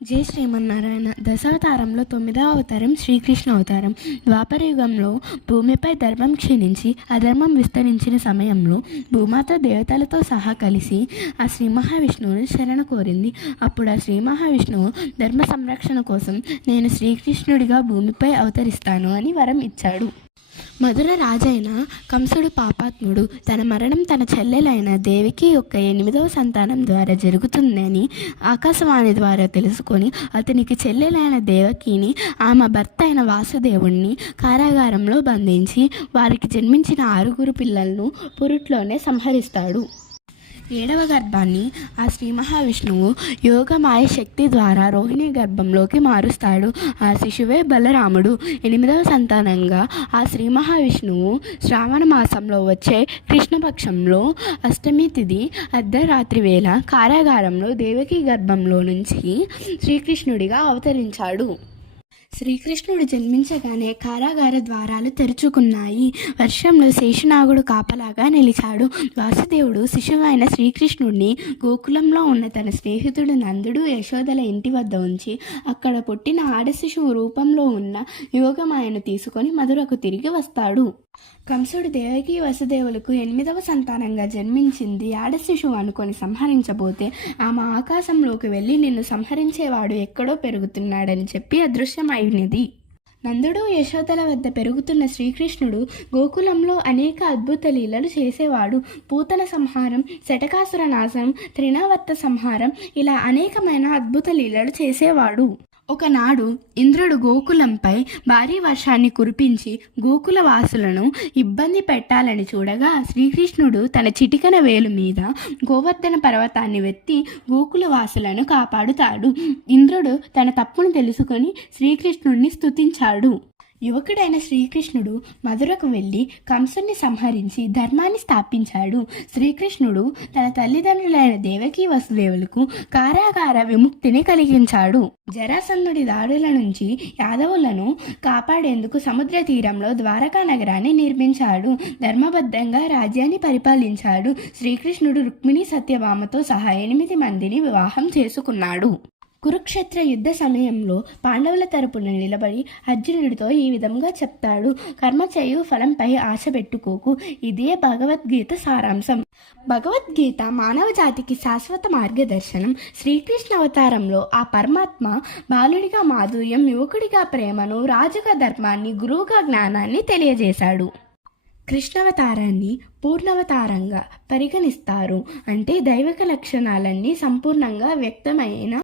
జై శ్రీమన్నారాయణ. దశావతారంలో 9వ అవతారం శ్రీకృష్ణ అవతారం. ద్వాపరయుగంలో భూమిపై ధర్మం క్షీణించి అధర్మం విస్తరించిన సమయంలో భూమాత దేవతలతో సహా కలిసి ఆ శ్రీ మహావిష్ణువుని శరణ కోరింది. అప్పుడు ఆ శ్రీ మహావిష్ణువు ధర్మ సంరక్షణ కోసం నేను శ్రీకృష్ణుడిగా భూమిపై అవతరిస్తాను అని వరం ఇచ్చాడు. మధుర రాజైన కంసుడు పాపాత్ముడు. తన మరణం తన చెల్లెలైన దేవికి యొక్క 8వ సంతానం ద్వారా జరుగుతుందని ఆకాశవాణి ద్వారా తెలుసుకొని అతనికి చెల్లెలైన దేవకిని ఆమె భర్త అయిన వాసుదేవుణ్ణి కారాగారంలో బంధించి వారికి జన్మించిన 6 పిల్లలను పురుట్లోనే సంహరిస్తాడు. 7వ గర్భాన్ని ఆ శ్రీ మహావిష్ణువు యోగమాయ శక్తి ద్వారా రోహిణి గర్భంలోకి మారుస్తాడు. ఆ శిశువే బలరాముడు. 8వ సంతానంగా ఆ శ్రీ మహావిష్ణువు శ్రావణ మాసంలో వచ్చే కృష్ణపక్షంలో అష్టమి తిథి అర్ధరాత్రి వేళ కారాగారంలో దేవకి గర్భంలో నుంచి శ్రీకృష్ణుడిగా అవతరించాడు. శ్రీకృష్ణుడు జన్మించగానే కారాగార ద్వారాలు తెరుచుకున్నాయి. వర్షంలో శేషనాగుడు కాపలాగా నిలిచాడు. వాసుదేవుడు శిశువైన శ్రీకృష్ణుడిని గోకులంలో ఉన్న తన స్నేహితుడు నందుడు యశోదల ఇంటి వద్ద ఉంచి అక్కడ పుట్టిన ఆడ శిశువు రూపంలో ఉన్న యోగమాయను తీసుకొని మధురకు తిరిగి వస్తాడు. కంసుడు దేవకి వసుదేవులకు 8వ సంతానంగా జన్మించింది ఆడ శిశువు అనుకొని సంహరించబోతే ఆమె ఆకాశంలోకి వెళ్ళి నిన్ను సంహరించేవాడు ఎక్కడో పెరుగుతున్నాడని చెప్పి అదృశ్యమైనది. నందుడు యశోదల వద్ద పెరుగుతున్న శ్రీకృష్ణుడు గోకులంలో అనేక అద్భుత లీలలు చేసేవాడు. పూతన సంహారం, శటకాసుర నాశనం, త్రినావర్త సంహారం, ఇలా అనేకమైన అద్భుత లీలలు చేసేవాడు. ఒకనాడు ఇంద్రుడు గోకులంపై భారీ వర్షాన్ని కురిపించి గోకుల వాసులను ఇబ్బంది పెట్టాలని చూడగా శ్రీకృష్ణుడు తన చిటికన వేలు మీద గోవర్ధన పర్వతాన్ని వెత్తి గోకుల వాసులను కాపాడుతాడు. ఇంద్రుడు తన తప్పును తెలుసుకొని శ్రీకృష్ణుడిని స్తుతించాడు. యువకుడైన శ్రీకృష్ణుడు మధురకు వెళ్ళి కంసుని సంహరించి ధర్మాన్ని స్థాపించాడు. శ్రీకృష్ణుడు తన తల్లిదండ్రులైన దేవకి వసుదేవులకు కారాగార విముక్తిని కలిగించాడు. జరాసంధుడి దాడుల నుంచి యాదవులను కాపాడేందుకు సముద్ర తీరంలో ద్వారకా నగరాన్ని నిర్మించాడు. ధర్మబద్ధంగా రాజ్యాన్ని పరిపాలించాడు. శ్రీకృష్ణుడు రుక్మిణి సత్యభామతో సహా 8 మందిని వివాహం చేసుకున్నాడు. కురుక్షేత్ర యుద్ధ సమయంలో పాండవుల తరపున నిలబడి అర్జునుడితో ఈ విధంగా చెప్తాడు: కర్మ చేయు, ఫలంపై ఆశ పెట్టుకోకు. ఇదే భగవద్గీత సారాంశం. భగవద్గీత మానవ జాతికి శాశ్వత మార్గదర్శనం. శ్రీకృష్ణ అవతారంలో ఆ పరమాత్మ బాలుడిగా మాధుర్యం, యువకుడిగా ప్రేమను, రాజుగా ధర్మాన్ని, గురువుగా జ్ఞానాన్ని తెలియజేశాడు. కృష్ణావతారాన్ని పూర్ణావతారంగా పరిగణిస్తారు. అంటే దైవిక లక్షణాలన్నీ సంపూర్ణంగా వ్యక్తమైన